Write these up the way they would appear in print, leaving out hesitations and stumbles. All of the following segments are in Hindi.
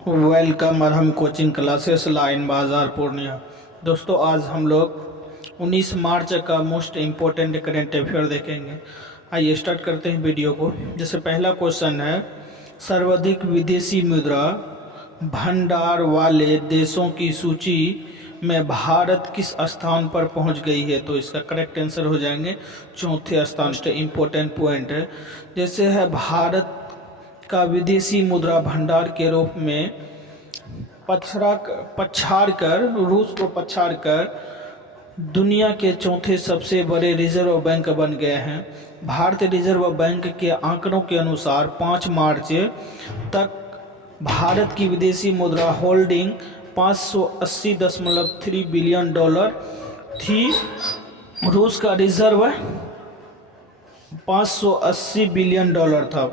Welcome Arham coaching classes line बाज़ार पूर्णिया। दोस्तों आज हम लोग 19 मार्च का मोस्ट इम्पोर्टेंट करंट अफेयर देखेंगे। आइए स्टार्ट करते हैं वीडियो को। जैसे पहला क्वेश्चन है, सर्वाधिक विदेशी मुद्रा भंडार वाले देशों की सूची में भारत किस स्थान पर पहुंच गई है? तो इसका करेक्ट आंसर हो जाएंगे चौथे स्थान। इम्पोर्टेंट पॉइंट है, जैसे है भारत का विदेशी मुद्रा भंडार के रूप में रूस को पछाड़ कर दुनिया के चौथे सबसे बड़े रिजर्व बैंक बन गए हैं। भारतीय रिजर्व बैंक के आंकड़ों के अनुसार 5 मार्च तक भारत की विदेशी मुद्रा होल्डिंग 580.3 बिलियन डॉलर थी। रूस का रिजर्व 580 बिलियन डॉलर था।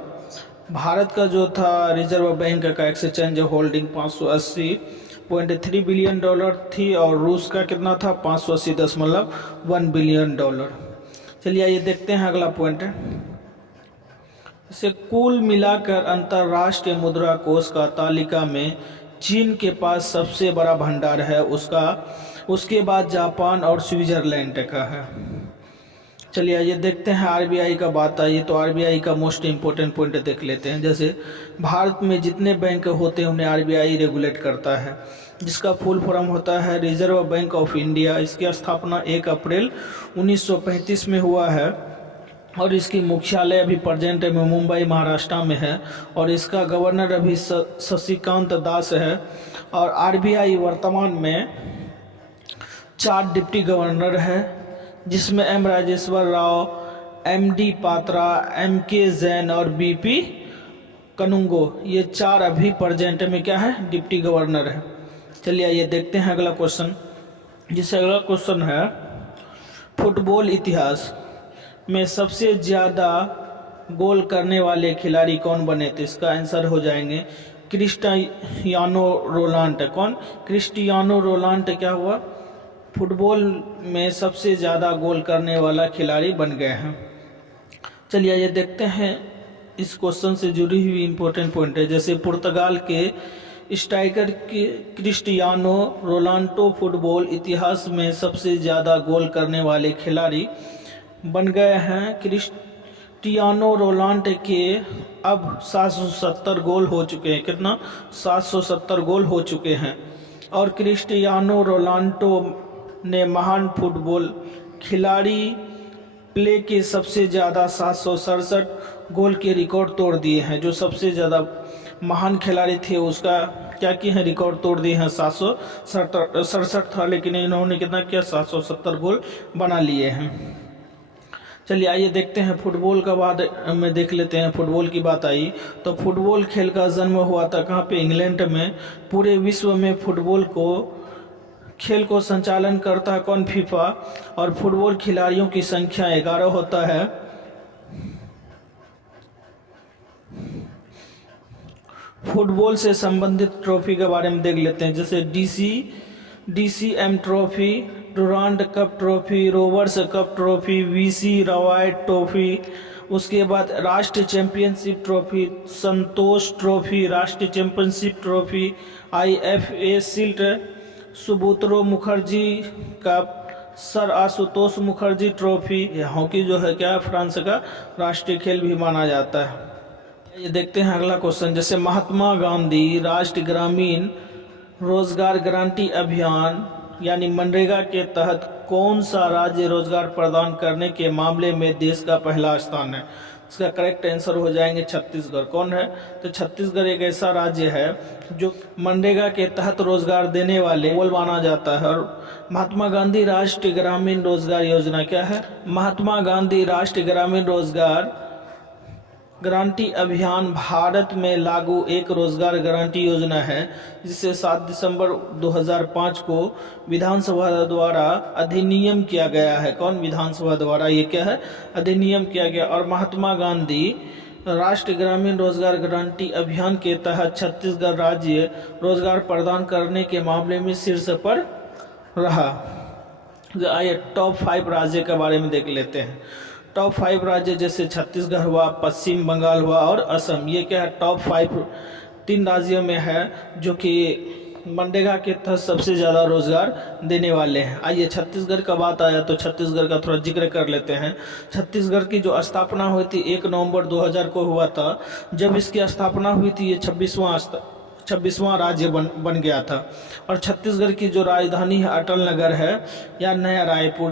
भारत का जो था रिजर्व बैंक का एक्सचेंज होल्डिंग 580.3 बिलियन डॉलर थी और रूस का कितना था 580.1 बिलियन डॉलर। चलिए आइए देखते हैं अगला पॉइंट है। इसे कुल मिलाकर अंतर्राष्ट्रीय मुद्रा कोष का तालिका में चीन के पास सबसे बड़ा भंडार है, उसके बाद जापान और स्विट्जरलैंड का है। चलिए आइए देखते हैं आरबीआई का बात आई तो आरबीआई का मोस्ट इम्पोर्टेंट पॉइंट देख लेते हैं। जैसे भारत में जितने बैंक होते हैं उन्हें आरबीआई रेगुलेट करता है, जिसका फुल फॉर्म होता है रिजर्व बैंक ऑफ इंडिया। इसकी स्थापना 1 अप्रैल 1935 में हुआ है और इसकी मुख्यालय अभी प्रेजेंट में मुंबई महाराष्ट्र में है और इसका गवर्नर अभी शशिकांत दास है। और आरबीआई वर्तमान में 4 डिप्टी गवर्नर है, जिसमें M Rajeshwar Rao, M D Patra, M K Jain और बीपी कनुंगो, ये 4 अभी प्रेजेंट में क्या है डिप्टी गवर्नर है। चलिए आइए देखते हैं अगला क्वेश्चन। जिससे अगला क्वेश्चन है, फुटबॉल इतिहास में सबसे ज़्यादा गोल करने वाले खिलाड़ी कौन बने? तो इसका आंसर हो जाएंगे क्रिस्टियानो रोनाल्डो। कौन? क्रिस्टियानो रोनाल्डो क्या हुआ, फुटबॉल में सबसे ज़्यादा गोल करने वाला खिलाड़ी बन गए हैं। चलिए ये देखते हैं इस क्वेश्चन से जुड़ी हुई इम्पोर्टेंट पॉइंट है। जैसे पुर्तगाल के स्ट्राइकर क्रिस्टियानो रोनाल्डो फुटबॉल इतिहास में सबसे ज़्यादा गोल करने वाले खिलाड़ी बन गए हैं। क्रिस्टियानो रोनाल्डो के अब 770 गोल हो चुके हैं। कितना? 770 गोल हो चुके हैं। और क्रिस्टियानो रोनाल्डो ने महान फुटबॉल खिलाड़ी प्ले के सबसे ज़्यादा 767 गोल के रिकॉर्ड तोड़ दिए हैं। जो सबसे ज़्यादा महान खिलाड़ी थे उसका क्या किए हैं, रिकॉर्ड तोड़ दिए हैं। 767 था, लेकिन इन्होंने कितना किया, 770 गोल बना लिए हैं। चलिए आइए देखते हैं फुटबॉल का बाद में देख लेते हैं। फुटबॉल की बात आई तो फुटबॉल खेल का जन्म हुआ था कहाँ पे? इंग्लैंड में। पूरे विश्व में फुटबॉल खेल को संचालन करता है कौन? फीफा। और फुटबॉल खिलाड़ियों की संख्या 11 होता है। फुटबॉल से संबंधित ट्रॉफी के बारे में देख लेते हैं। जैसे DCM trophy, Durand cup trophy, Rovers cup trophy, VC Roy trophy, उसके बाद राष्ट्रीय चैंपियनशिप ट्रॉफी, संतोष ट्रॉफी, राष्ट्रीय championship trophy, IFA shield, Subroto Mukherjee cup, sir Ashutosh Mukherjee trophy. Hockey जो है क्या, फ्रांस का राष्ट्रीय खेल भी माना जाता है। ये देखते हैं अगला क्वेश्चन। जैसे महात्मा गांधी राष्ट्रीय ग्रामीण रोजगार गारंटी अभियान यानी मनरेगा के तहत कौन सा राज्य रोजगार प्रदान करने के मामले में देश का पहला स्थान है? इसका करेक्ट आंसर हो जाएंगे छत्तीसगढ़। कौन है? तो छत्तीसगढ़ एक ऐसा राज्य है जो मनरेगा के तहत रोजगार देने वाले वो माना जाता है। और महात्मा गांधी राष्ट्रीय ग्रामीण रोजगार योजना क्या है? महात्मा गांधी राष्ट्रीय ग्रामीण रोजगार गारंटी अभियान भारत में लागू एक रोजगार गारंटी योजना है, जिसे 7 दिसंबर 2005 को विधानसभा द्वारा अधिनियम किया गया है। कौन? विधानसभा द्वारा ये क्या है, अधिनियम किया गया। और महात्मा गांधी राष्ट्रीय ग्रामीण रोजगार गारंटी अभियान के तहत छत्तीसगढ़ राज्य रोजगार प्रदान करने के मामले में शीर्ष पर रहा। आइए टॉप 5 राज्य के बारे में देख लेते हैं। टॉप 5 राज्य जैसे छत्तीसगढ़ हुआ, पश्चिम बंगाल हुआ और असम, ये क्या है टॉप 5 3 राज्यों में है जो कि मनरेगा के तहत सबसे ज़्यादा रोजगार देने वाले हैं। आइए छत्तीसगढ़ का बात आया तो छत्तीसगढ़ का थोड़ा जिक्र कर लेते हैं। छत्तीसगढ़ की जो स्थापना हुई थी 1 नवंबर 2000 को हुआ था। जब इसकी स्थापना हुई थी ये 26वां राज्य बन गया था। और छत्तीसगढ़ की जो राजधानी है अटल नगर है या नया रायपुर,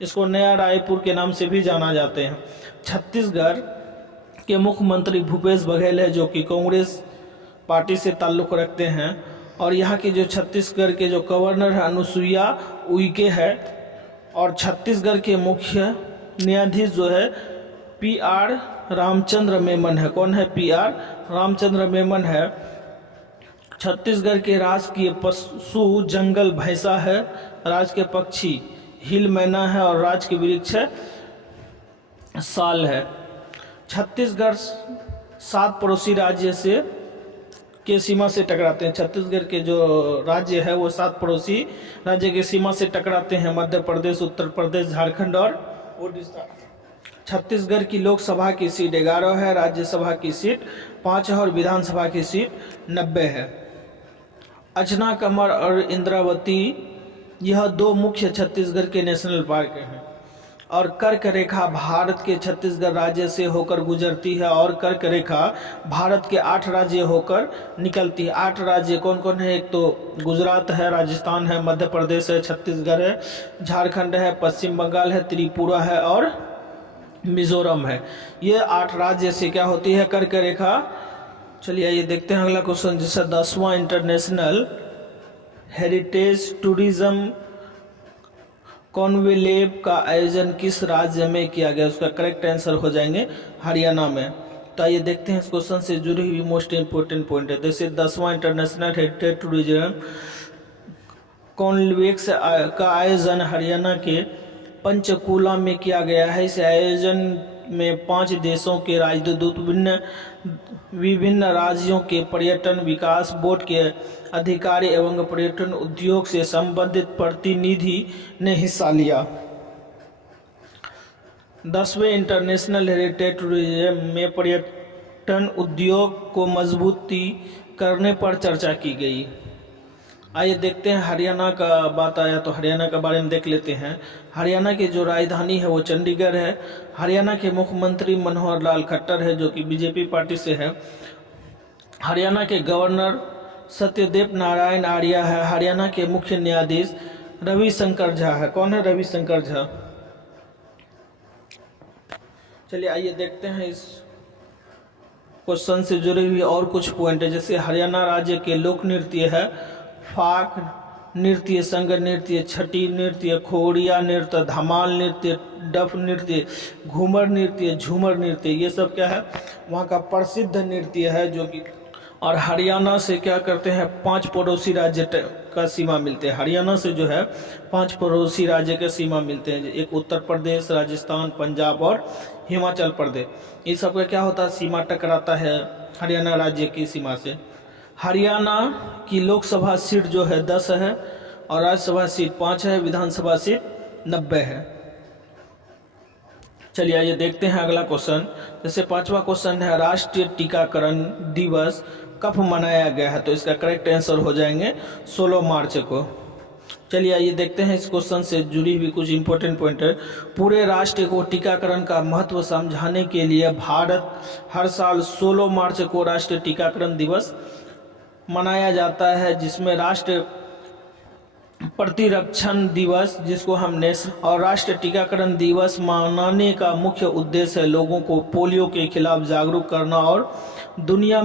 इसको नया रायपुर के नाम से भी जाना जाते हैं। छत्तीसगढ़ के मुख्यमंत्री भूपेश बघेल है जो कि कांग्रेस पार्टी से ताल्लुक़ रखते हैं। और यहाँ की जो छत्तीसगढ़ के जो गवर्नर है अनुसुईया उइके है। और छत्तीसगढ़ के मुख्य न्यायाधीश जो है PR रामचंद्र मेमन है। कौन है? PR रामचंद्र मेमन है। छत्तीसगढ़ के राजकीय पशु जंगल भैंसा है, राज्य के पक्षी हिल मैना है और राज्य के वृक्ष साल है। छत्तीसगढ़ 7 पड़ोसी राज्य के सीमा से टकराते हैं। छत्तीसगढ़ के जो राज्य है वो 7 पड़ोसी राज्य के सीमा से टकराते हैं, मध्य प्रदेश, उत्तर प्रदेश, झारखंड और उड़ीसा। छत्तीसगढ़ की लोकसभा की सीट 11 है, राज्यसभा की सीट 5 है और विधानसभा की सीट 90 है। अचना, कमर और इंद्रावती यह 2 मुख्य छत्तीसगढ़ के नेशनल पार्क हैं। और कर्क रेखा भारत के छत्तीसगढ़ राज्य से होकर गुजरती है और कर्क रेखा भारत के 8 राज्य होकर निकलती है। 8 राज्य कौन कौन है? एक तो गुजरात है, राजस्थान है, मध्य प्रदेश है, छत्तीसगढ़ है, झारखंड है, पश्चिम बंगाल है, त्रिपुरा है और मिजोरम है। ये 8 राज्य से क्या होती है? कर्क रेखा। चलिए ये देखते हैं अगला क्वेश्चन, जिससे 10वां इंटरनेशनल हेरिटेज टूरिज्म कॉन्क्लेव का आयोजन किस राज्य में किया गया? उसका करेक्ट आंसर हो जाएंगे हरियाणा में। तो आइए देखते हैं इस क्वेश्चन से जुड़ी हुई मोस्ट इंपोर्टेंट पॉइंट है। जैसे 10वां इंटरनेशनल हेरिटेज टूरिज्म कॉन्क्लेव का आयोजन हरियाणा के पंचकूला में किया गया है। इस आयोजन में 5 देशों के राजदूत, विभिन्न राज्यों के पर्यटन विकास बोर्ड के अधिकारी एवं पर्यटन उद्योग से संबंधित प्रतिनिधि ने हिस्सा लिया। 10वें इंटरनेशनल हेरिटेज टूरिज्म में पर्यटन उद्योग को मजबूती करने पर चर्चा की गई। आइए देखते हैं हरियाणा का बात आया तो हरियाणा के बारे में देख लेते हैं। हरियाणा की जो राजधानी है वो चंडीगढ़ है। हरियाणा के मुख्यमंत्री मनोहर लाल खट्टर है जो कि बीजेपी पार्टी से है। हरियाणा के गवर्नर सत्यदेव नारायण आर्य है। हरियाणा के मुख्य न्यायाधीश रविशंकर झा है। कौन है? रविशंकर झा। चलिए आइए देखते हैं इस क्वेश्चन से जुड़ी हुई और कुछ पॉइंट है। जैसे हरियाणा राज्य के लोक नृत्य है फाक नृत्य, संग नृत्य, छठी नृत्य, खोड़िया नृत्य, धमाल नृत्य, डफ नृत्य, घूमर नृत्य, झूमर नृत्य। ये सब क्या है? वहाँ का प्रसिद्ध नृत्य है जो कि। और हरियाणा से क्या करते हैं? 5 पड़ोसी राज्य का सीमा मिलते हैं। हरियाणा से जो है 5 पड़ोसी राज्य के सीमा मिलते हैं। एक उत्तर प्रदेश, राजस्थान, पंजाब और हिमाचल प्रदेश। इस सब का क्या होता है? सीमा टकराता है हरियाणा राज्य की सीमा से। हरियाणा की लोकसभा सीट जो है 10 है और राज्यसभा सीट 5 है, विधानसभा सीट 90 है। चलिए आइए देखते हैं अगला क्वेश्चन। जैसे 5वां क्वेश्चन है राष्ट्रीय टीकाकरण दिवस कब मनाया गया है? तो इसका करेक्ट आंसर हो जाएंगे 16 मार्च को। चलिए आइए देखते हैं इस क्वेश्चन से जुड़ी हुई कुछ इंपॉर्टेंट पॉइंट है। पूरे राष्ट्र को टीकाकरण का महत्व समझाने के लिए भारत हर साल 16 मार्च को राष्ट्रीय टीकाकरण दिवस मनाया जाता है, जिसमें राष्ट्रीय प्रतिरक्षण दिवस जिसको हम और राष्ट्रीय टीकाकरण दिवस मनाने का मुख्य उद्देश्य है लोगों को पोलियो के खिलाफ जागरूक करना और दुनिया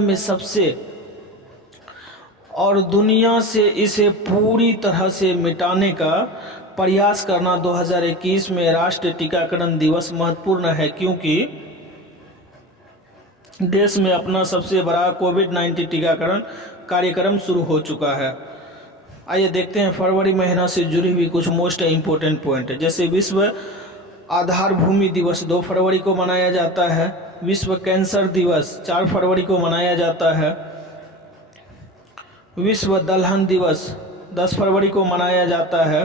से इसे पूरी तरह से मिटाने का प्रयास करना। 2021 में राष्ट्रीय टीकाकरण दिवस महत्वपूर्ण है क्योंकि देश में अपना सबसे बड़ा कोविड-19 टीकाकरण कार्यक्रम शुरू हो चुका है। आइए देखते हैं फरवरी महीना से जुड़ी हुई कुछ मोस्ट इम्पोर्टेंट पॉइंट है। जैसे विश्व आधार भूमि दिवस 2 फरवरी को मनाया जाता है। विश्व कैंसर दिवस 4 फरवरी को मनाया जाता है। विश्व दलहन दिवस 10 फरवरी को मनाया जाता है।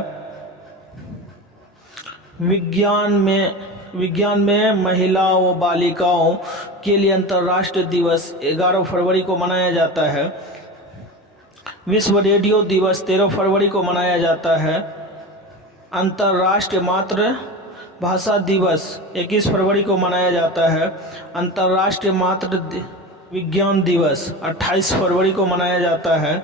विज्ञान में विज्ञान में महिलाओं व बालिकाओं के लिए अंतर्राष्ट्रीय दिवस 11 फरवरी को मनाया जाता है। विश्व रेडियो दिवस 13 फरवरी को मनाया जाता है। अंतर्राष्ट्रीय मातृभाषा दिवस 21 फरवरी को मनाया जाता है। अंतर्राष्ट्रीय मातृ विज्ञान दिवस 28 फरवरी को मनाया जाता है।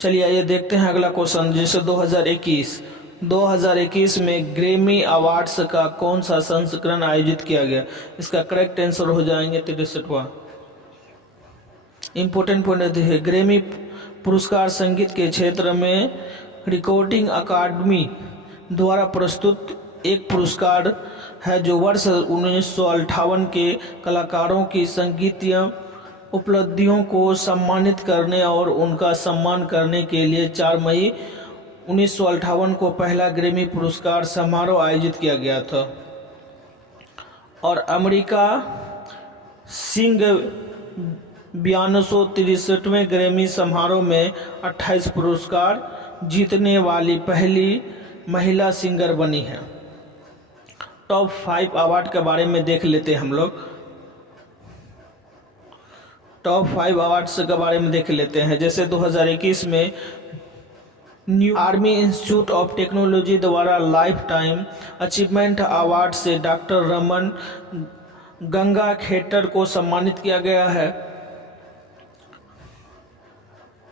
चलिए आइए देखते हैं अगला क्वेश्चन, जैसे 2021 में ग्रैमी अवार्ड्स का कौन सा संस्करण आयोजित किया गया। इसका करेक्ट आंसर हो जाएंगे 63वां। इंपॉर्टेंट पॉइंट है, ग्रैमी पुरस्कार संगीत के क्षेत्र में रिकॉर्डिंग अकादमी द्वारा प्रस्तुत एक पुरस्कार है जो वर्ष 1958 के कलाकारों की संगीतीय उपलब्धियों को सम्मानित करने और उनका सम्मान करने के लिए 4 मई 1958 को पहला ग्रैमी पुरस्कार समारोह आयोजित किया गया था। और अमेरिका सिंह 9263वें ग्रैमी समारोह में 28 पुरस्कार जीतने वाली पहली महिला सिंगर बनी है। टॉप 5 अवार्ड के बारे में देख लेते हैं हम लोग। टॉप 5 अवार्ड्स के बारे में देख लेते हैं। जैसे 2021 में new army institute of technology द्वारा लाइफ टाइम अचीवमेंट अवार्ड से डॉक्टर रमन गंगाखेडकर को सम्मानित किया गया है।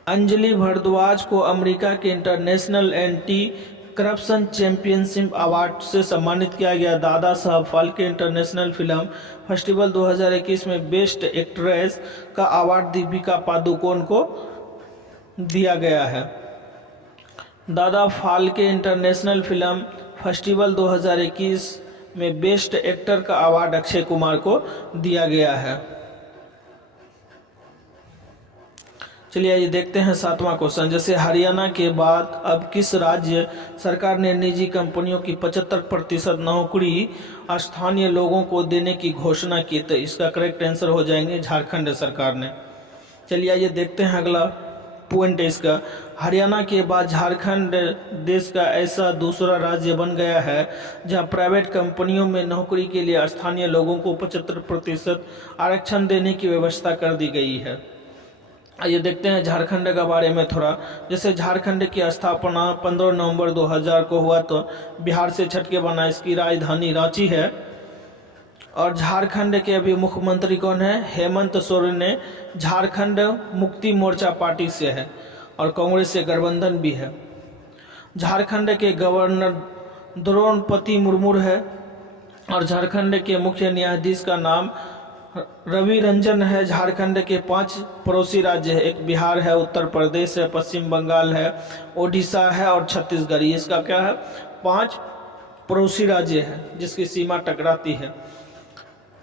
अंजलि भारद्वाज को अमेरिका के international anti corruption championship award से सम्मानित किया गया। Dada Saheb Phalke international film festival 2021 में बेस्ट एक्ट्रेस का अवार्ड दीपिका पादुकोण को दिया गया है। दादा फाल्के इंटरनेशनल फिल्म फेस्टिवल 2021 में बेस्ट एक्टर का अवार्ड अक्षय कुमार को दिया गया है। चलिए आइए देखते हैं 7वां क्वेश्चन, जैसे हरियाणा के बाद अब किस राज्य सरकार ने निजी कंपनियों की 75% नौकरी स्थानीय लोगों को देने की घोषणा की। तो इसका करेक्ट आंसर हो जाएंगे झारखंड सरकार ने। चलिए आइए देखते हैं अगला पॉइंट है इसका। हरियाणा के बाद झारखंड देश का ऐसा दूसरा राज्य बन गया है जहां प्राइवेट कंपनियों में नौकरी के लिए स्थानीय लोगों को 75% आरक्षण देने की व्यवस्था कर दी गई है। आइए देखते हैं झारखंड के बारे में थोड़ा। जैसे झारखंड की स्थापना 15 नवंबर 2000 को हुआ, तो बिहार से छटके बना। इसकी राजधानी रांची है। और झारखंड के अभी मुख्यमंत्री कौन है? हेमंत सोरेन ने झारखंड मुक्ति मोर्चा पार्टी से है और कांग्रेस से गठबंधन भी है। झारखंड के गवर्नर द्रौपदी मुर्मू है और झारखंड के मुख्य न्यायाधीश का नाम रवि रंजन है। झारखंड के 5 पड़ोसी राज्य है, एक बिहार है, उत्तर प्रदेश है, पश्चिम बंगाल है, ओडिशा है और छत्तीसगढ़। इसका क्या है? 5 पड़ोसी राज्य है जिसकी सीमा टकराती है।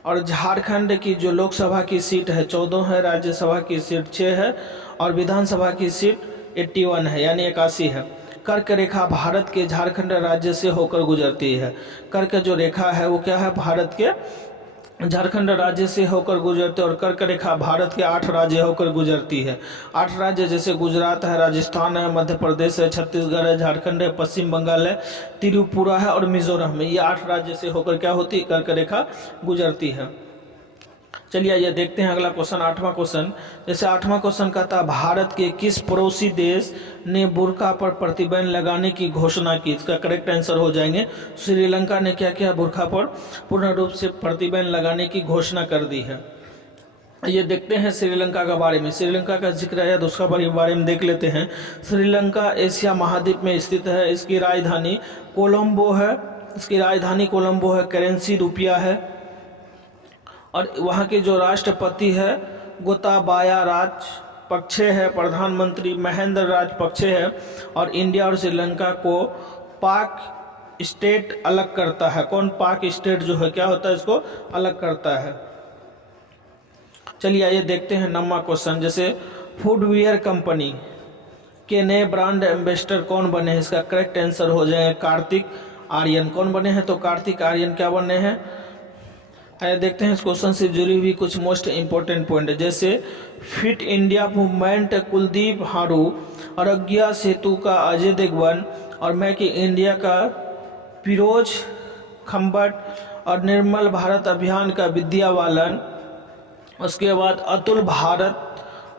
और झारखंड की जो लोकसभा की सीट है 14 है, राज्यसभा की सीट 6 है और विधानसभा की सीट 81 है, यानी 81 है। कर्क रेखा भारत के झारखंड राज्य से होकर गुजरती है। कर्क जो रेखा है वो क्या है? भारत के झारखंड राज्य से होकर गुजरते और कर्क रेखा भारत के 8 राज्य होकर गुजरती है। 8 राज्य जैसे गुजरात है, राजस्थान है, मध्य प्रदेश है, छत्तीसगढ़ है, झारखंड है, पश्चिम बंगाल है, त्रिपुरा है और मिजोरम है। ये 8 राज्य से होकर क्या होती है? कर्क रेखा गुजरती है। चलिए ये देखते हैं अगला क्वेश्चन, 8वां क्वेश्चन। जैसे 8वां क्वेश्चन कहता है भारत के किस पड़ोसी देश ने बुर्का पर प्रतिबंध लगाने की घोषणा की। इसका करेक्ट आंसर हो जाएंगे श्रीलंका ने क्या किया? बुर्का पर पूर्ण रूप से प्रतिबंध लगाने की घोषणा कर दी है। ये देखते हैं श्रीलंका के बारे में। श्रीलंका का जिक्र है तो उसका बारे में देख लेते हैं। श्रीलंका एशिया महाद्वीप में स्थित है। इसकी राजधानी कोलंबो है। करेंसी रुपया है और वहाँ के जो राष्ट्रपति है गोताबाया राजपक्षे है, प्रधानमंत्री महेंद्र राजपक्षे है। और इंडिया और श्रीलंका को पाक स्टेट अलग करता है। कौन? पाक स्टेट जो है क्या होता है? इसको अलग करता है। चलिए आइए देखते हैं 9वां क्वेश्चन। जैसे फुटवियर कंपनी के नए ब्रांड एम्बेसडर कौन बने हैं? इसका करेक्ट आंसर हो जाएगा कार्तिक आर्यन। कौन बने हैं? तो कार्तिक आर्यन क्या बने हैं? देखते हैं इस क्वेश्चन से जुड़ी हुई कुछ मोस्ट इंपॉर्टेंट पॉइंट है। जैसे फिट इंडिया मूवमेंट कुलदीप हारू, आरोग्य सेतु का अजय देवगन और मेक इन इंडिया का फिरोज खम्बट और निर्मल भारत अभियान का विद्या बालन। उसके बाद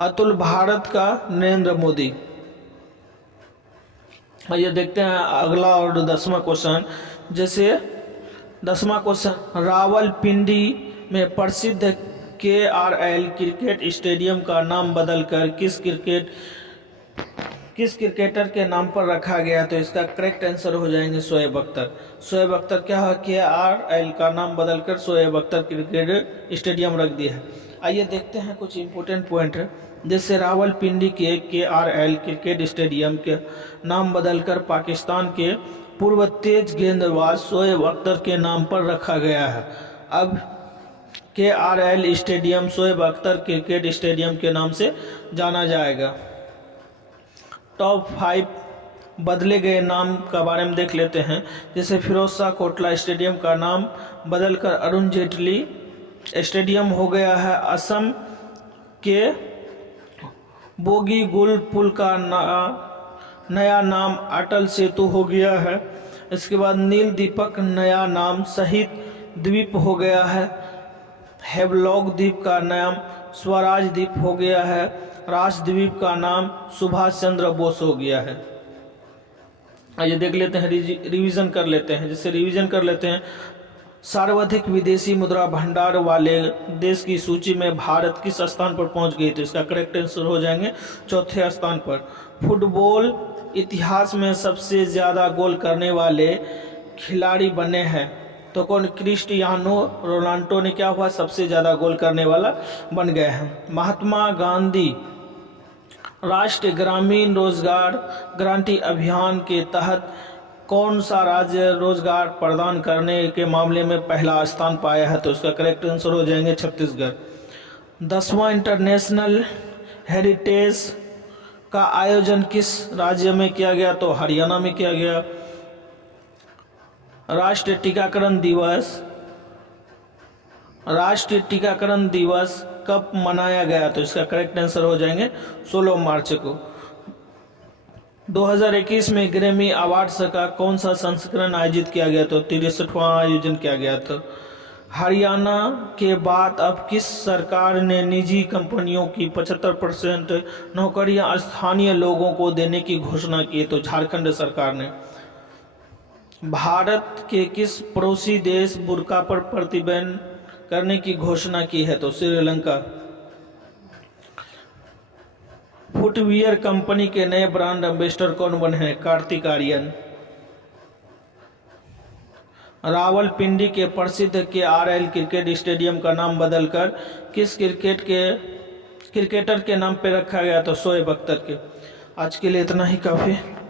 अतुल भारत का नरेंद्र मोदी। और ये देखते हैं अगला और 10वां क्वेश्चन। जैसे 10वां क्वेश्चन, रावलपिंडी में प्रसिद्ध KRL क्रिकेट स्टेडियम का नाम बदलकर किस क्रिकेटर के नाम पर रखा गया? तो इसका करेक्ट आंसर हो जाएंगे शोएब अख्तर। शोएब अख्तर क्या है, KRL का नाम बदलकर शोएब अख्तर क्रिकेट स्टेडियम रख दिया है। आइए देखते हैं कुछ इंपॉर्टेंट पॉइंट है। जैसे रावलपिंडी के KRL क्रिकेट स्टेडियम के नाम बदलकर पाकिस्तान के पूर्व तेज गेंदबाज शोएब अख्तर के नाम पर रखा गया है। अब KRL stadium Shoaib Akhtar cricket stadium के नाम से जाना जाएगा। टॉप 5 बदले गए नाम के बारे में देख लेते हैं। जैसे फिरोज शाह कोटला स्टेडियम का नाम बदलकर अरुण जेटली स्टेडियम हो गया है। असम के बोगीगुल पुल का नया नाम अटल सेतु हो गया है। इसके बाद नील दीपक नया नाम शहीद द्वीप हो गया है। हेवलॉक द्वीप का नाम स्वराज द्वीप हो गया है। राजद्वीप का नाम सुभाष चंद्र बोस हो गया है। आइए देख लेते हैं, रिवीजन कर लेते हैं। जैसे रिवीजन कर लेते हैं, सर्वाधिक विदेशी मुद्रा भंडार वाले देश की सूची में भारत किस स्थान पर पहुंच गई? तो इसका करेक्ट आंसर हो जाएंगे चौथे स्थान पर। फुटबॉल इतिहास में सबसे ज्यादा गोल करने वाले खिलाड़ी बने हैं तो कौन? क्रिस्टियानो रोनाल्डो ने क्या हुआ, सबसे ज्यादा गोल करने वाला बन गए हैं। महात्मा गांधी राष्ट्रीय ग्रामीण रोजगार गारंटी अभियान के तहत कौन सा राज्य रोजगार प्रदान करने के मामले में पहला स्थान पाया है? तो इसका करेक्ट आंसर हो जाएंगे छत्तीसगढ़। 10वां इंटरनेशनल हेरिटेज का आयोजन किस राज्य में किया गया? तो हरियाणा में किया गया। राष्ट्रीय टीकाकरण दिवस कब मनाया गया? तो इसका करेक्ट आंसर हो जाएंगे 16 मार्च को। 2021 में ग्रैमी अवार्ड्स का कौन सा संस्करण आयोजित किया गया? तो 63वां आयोजन किया गया था। हरियाणा के बाद अब किस सरकार ने निजी कंपनियों की 75% नौकरियां स्थानीय लोगों को देने की घोषणा की? तो झारखंड सरकार ने। भारत के किस पड़ोसी देश बुर्का पर प्रतिबंध करने की घोषणा की है? तो श्रीलंका। फुटवियर कंपनी के नए ब्रांड एम्बेसडर कौन बने हैं? कार्तिक आर्यन। रावलपिंडी के प्रसिद्ध KRL क्रिकेट स्टेडियम का नाम बदलकर किस क्रिकेटर के नाम पे रखा गया? तो शोएब अख्तर के। आज के लिए इतना ही काफी।